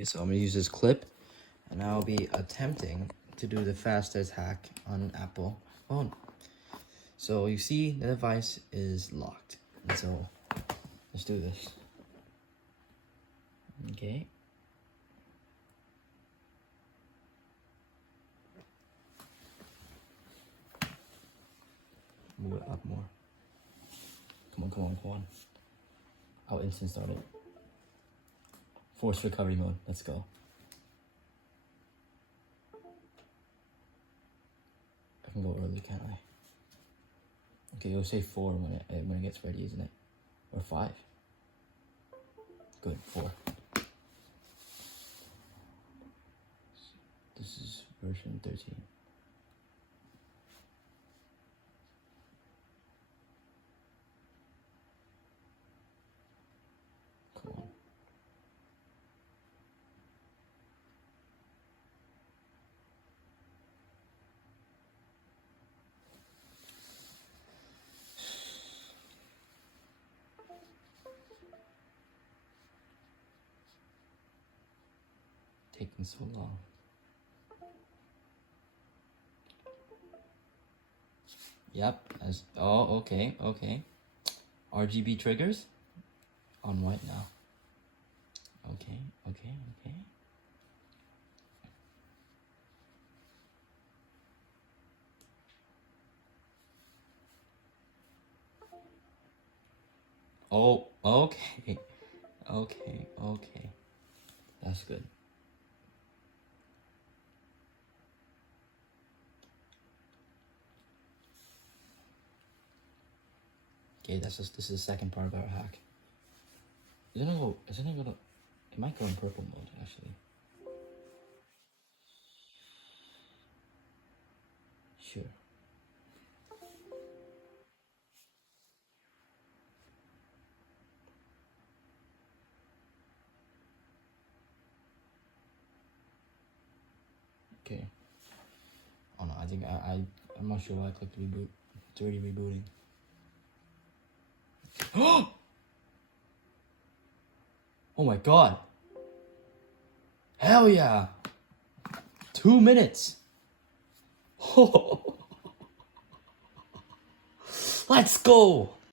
Okay, so I'm gonna use this clip, and I'll be attempting to do the fastest hack on an Apple phone. So you see the device is locked, and so let's do this. Okay. Move it up more. Come on. I'll instant start it. Force recovery mode, let's go. I can go early, can't I? Okay, it'll say 4 when it gets ready, isn't it? Or 5. Good, 4. This is version 13. Come on. Taking so long. Yep. Okay. RGB triggers on white now. Okay. Oh, okay. That's good. Okay, this is the second part of our hack. It might go in purple mode, actually. Sure. Okay. Oh no, I think I'm not sure why I clicked reboot. It's already rebooting. Oh my god. Hell yeah. 2 minutes. Let's go.